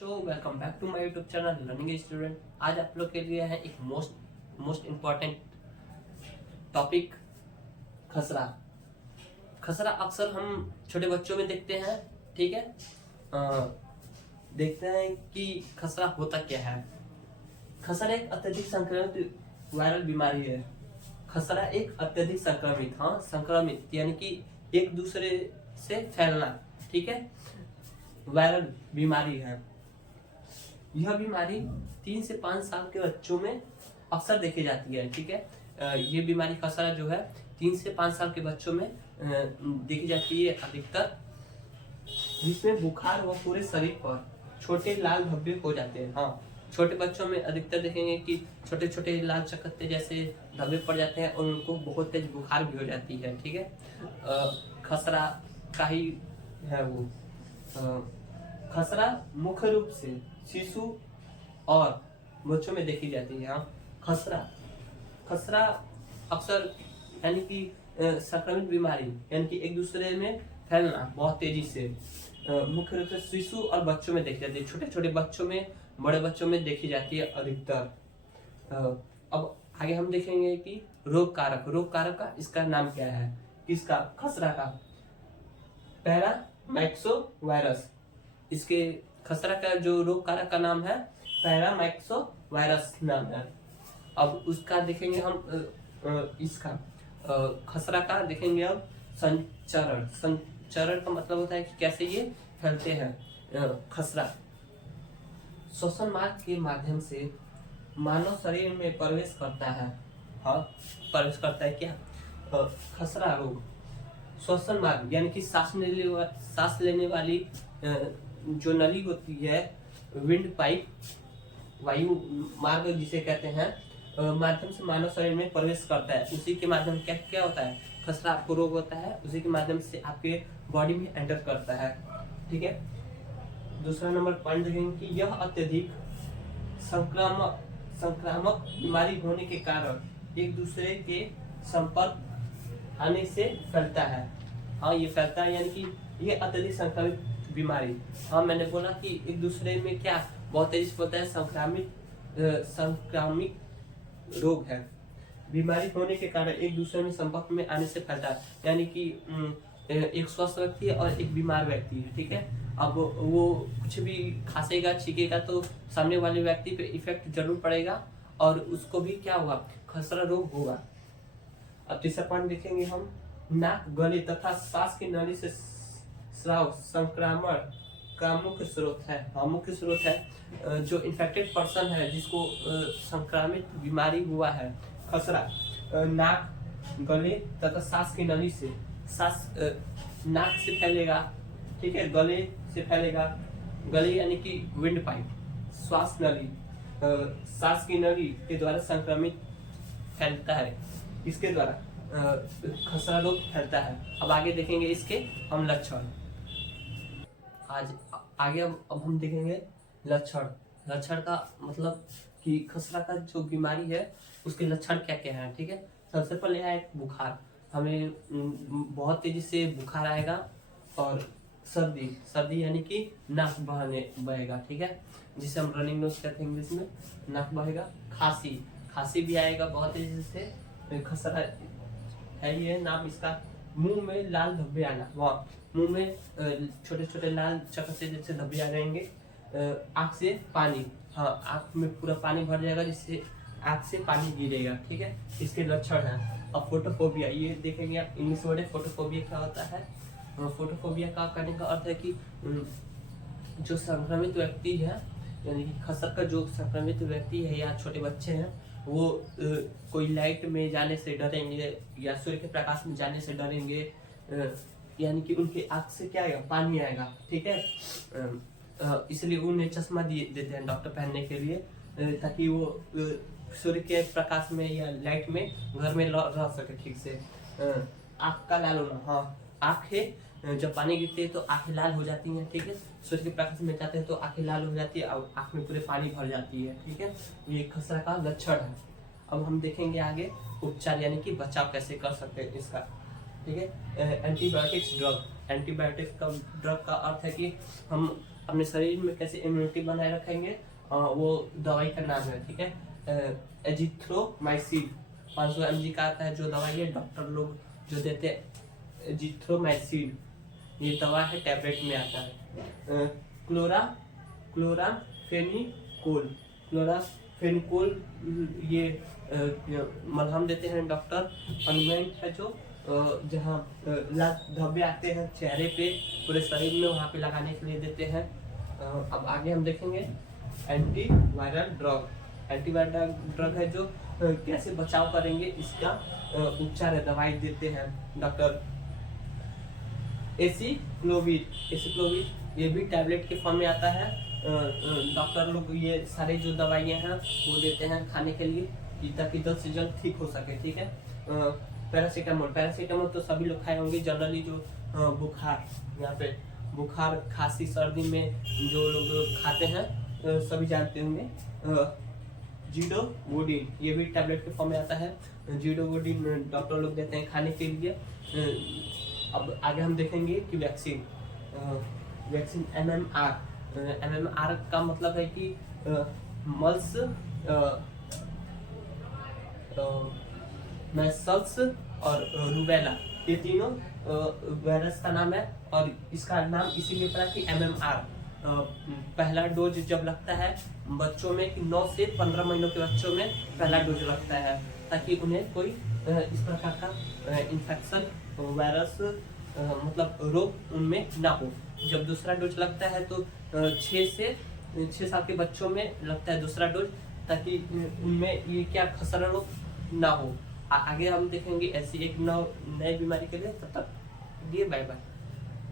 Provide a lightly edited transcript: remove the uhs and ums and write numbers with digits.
तो welcome back to my YouTube channel learning student. आज आप लोग के लिए है एक मोस्ट इम्पॉर्टेंट टॉपिक, खसरा। खसरा अक्सर हम छोटे बच्चों में देखते हैं, ठीक है। देखते हैं कि खसरा होता क्या है। खसरा एक अत्यधिक संक्रमित वायरल बीमारी है। खसरा एक अत्यधिक संक्रमित यानी कि एक दूसरे से फैलना, ठीक है, वायरल बीमारी है। यह बीमारी 3 से 5 साल के बच्चों में अक्सर देखी जाती है, ठीक है। ये बीमारी खसरा जो है 3 से 5 साल के बच्चों में देखी जाती है अधिकतर, जिसमें बुखार व पूरे शरीर पर छोटे लाल धब्बे हो जाते हैं। हाँ, छोटे बच्चों में अधिकतर देखेंगे कि छोटे छोटे लाल चकत्ते जैसे धब्बे पड़ जाते हैं और उनको बहुत तेज बुखार भी हो जाती है, ठीक है। खसरा का ही है वो। खसरा मुख्य रूप से शिशु और बच्चों में देखी जाती है। हाँ, खसरा अक्सर यानी कि संक्रमित बीमारी यानी कि एक दूसरे में फैलना बहुत तेजी से मुख्य रूप से शिशु और बच्चों में देखी जाती है। छोटे छोटे बच्चों में, बड़े बच्चों में देखी जाती है अधिकतर। अब आगे हम देखेंगे कि रोग कारक का इसका नाम क्या है। किसका? खसरा का पैरामाइक्सो वायरस। इसके खसरा का जो रोग कारक का नाम है पैरामाइक्सो वायरस नाम है। अब उसका देखेंगे हम इसका खसरा का देखेंगे अब संचरण का मतलब होता है कि कैसे ये फैलते हैं। खसरा श्वसन मार्ग के माध्यम से मानव शरीर में प्रवेश करता है। हाँ, प्रवेश करता है क्या? खसरा रोग श्वसन मार्ग यानी कि सांस लेने वाली जो नली होती है, विंड पाइप, वायु मार्ग जिसे कहते हैं, माध्यम से मानव शरीर में प्रवेश करता है। उसी के माध्यम क्या क्या होता है? खसरा आपको रोग होता है, उसी के माध्यम से आपके बॉडी में एंटर करता है, ठीक है। दूसरा नंबर पॉइंट देखेंगे कि यह अत्यधिक संक्रामक बीमारी होने के कारण एक दूसरे के संपर्क आने से फैलता है। हाँ, ये फैलता है यानी कि ये अत्यधिक संक्रमित बीमारी। हाँ, मैंने बोला कि एक दूसरे में क्या बहुत तेजी से होता है, संक्रामिक रोग है। बीमारी होने के कारण एक दूसरे में संपर्क में आने से फैलता है, यानी कि एक स्वस्थ व्यक्ति है और एक बीमार व्यक्ति है, ठीक है। अब वो कुछ भी खांसेगा, छींकेगा तो सामने वाले व्यक्ति पे इफेक्ट जरूर पड़ेगा और उसको भी क्या होगा? खसरा रोग होगा। अब तीसरा पॉइंट देखेंगे हम, नाक, गले तथा सांस की नली से स्राव संक्रमण का मुख्य स्रोत है। हाँ, मुख्य स्रोत है। जो इन्फेक्टेड पर्सन है, जिसको संक्रामित बीमारी हुआ है खसरा, नाक, गले तथा सांस की नली से, सांस नाक से फैलेगा, ठीक है, गले से फैलेगा, गले यानी कि विंड पाइप, श्वास नली, सांस की नली के द्वारा संक्रमित फैलता है, इसके द्वारा खसरा रोग फैलता है। अब आगे देखेंगे इसके हम लक्षण। आगे अब हम देखेंगे लक्षण का मतलब कि खसरा का जो बीमारी है उसके लक्षण क्या क्या है, ठीक है। सबसे पहले है बुखार। हमें बहुत तेजी से बुखार आएगा और सर्दी यानी कि नाक बहेगा, ठीक है, जिसे हम रनिंग नोज कहते हैं इंग्लिश में, नाक बहेगा। खांसी भी आएगा बहुत तेजी से। खसरा है ये नाम इसका। मुंह में लाल धब्बे आना, वहाँ मुंह में छोटे छोटे लाल चकत्ते जैसे धब्बे आ जाएंगे। आँख से पानी, हाँ, आँख में पूरा पानी भर जाएगा, जिससे आँख से पानी गिरेगा, ठीक है, इसके लक्षण है। अब फोटोफोबिया, ये देखेंगे आप, इंग्लिश वर्ड है फोटोफोबिया। क्या होता है? फोटोफोबिया का करने का अर्थ है कि जो संक्रमित व्यक्ति है, यानी कि खसरा का जो संक्रमित व्यक्ति है या छोटे बच्चे हैं, वो कोई लाइट में जाने से डरेंगे या सूर्य के प्रकाश में जाने से डरेंगे, यानी कि उनके आँख से क्या आएगा? पानी आएगा, ठीक है। इसलिए उन्हें चश्मा देते हैं डॉक्टर पहनने के लिए, ताकि वो सूर्य के प्रकाश में या लाइट में घर में रह सके ठीक से। आँख का लाल होना, हाँ, आँखें जब पानी गिरते है तो आँखें लाल हो जाती हैं, ठीक है। सूर्य के प्रकाश में जाते हैं तो आँखें लाल हो जाती है और आँख में पूरे पानी भर जाती है, ठीक है। ये खसरा का लक्षण है। अब हम देखेंगे आगे उपचार यानी कि बचाव कैसे कर सकते हैं इसका, ठीक है। एंटीबायोटिक्स ड्रग का अर्थ है कि हम अपने शरीर में कैसे इम्यूनिटी बनाए रखेंगे, वो दवाई का नाम है, ठीक है। एजिथ्रोमाइसिन 500 mg का आता है जो दवाई है, डॉक्टर लोग जो देते हैं एजिथ्रोमाइसिन, ये दवा है, टैबलेट में आता है। क्लोराफेनिकोल, क्लोराफेनिकोल ये मलहम देते हैं डॉक्टर। ऑइंटमेंट है जो जहाँ धब्बे आते हैं चेहरे पे, पूरे शरीर में, वहाँ पे लगाने के लिए देते हैं। अब आगे हम देखेंगे एंटीवायरल ड्रग। एंटीवायरल ड्रग है जो कैसे बचाव करेंगे इसका उपचार है, दवाई देते हैं डॉक्टर। एसिक्लोविर ये भी टैबलेट के फॉर्म में आता है। डॉक्टर लोग ये सारे जो दवाइयाँ हैं वो देते हैं खाने के लिए कि ताकि जल्द से जल्द ठीक हो सके, ठीक है। पैरासीटामोल, पैरासीटामोल तो सभी लोग खाए होंगे जनरली, जो बुखार, यहाँ पे बुखार खांसी सर्दी में जो लोग खाते हैं सभी जानते होंगे। जीडोवोडिन ये भी टैबलेट के फॉर्म में आता है, जीडोवोडिन डॉक्टर लोग देते हैं खाने के लिए। अब आगे हम देखेंगे कि वैक्सीन, वैक्सीन MMR का मतलब है कि मेसल्स और रूबेला, ये तीनों वायरस का नाम है, और इसका नाम इसीलिए पड़ा कि MMR। पहला डोज जब लगता है बच्चों में कि 9 से 15 महीनों के बच्चों में पहला डोज लगता है, ताकि उन्हें कोई इस प्रकार का इन्फेक्शन, वायरस मतलब रोग उनमें ना हो। जब दूसरा डोज लगता है तो 6 साल के बच्चों में लगता है दूसरा डोज, ताकि उनमें ये क्या खसरा रोग ना हो। आगे हम देखेंगे ऐसी एक नई बीमारी के लिए। तब तक बाय बाय।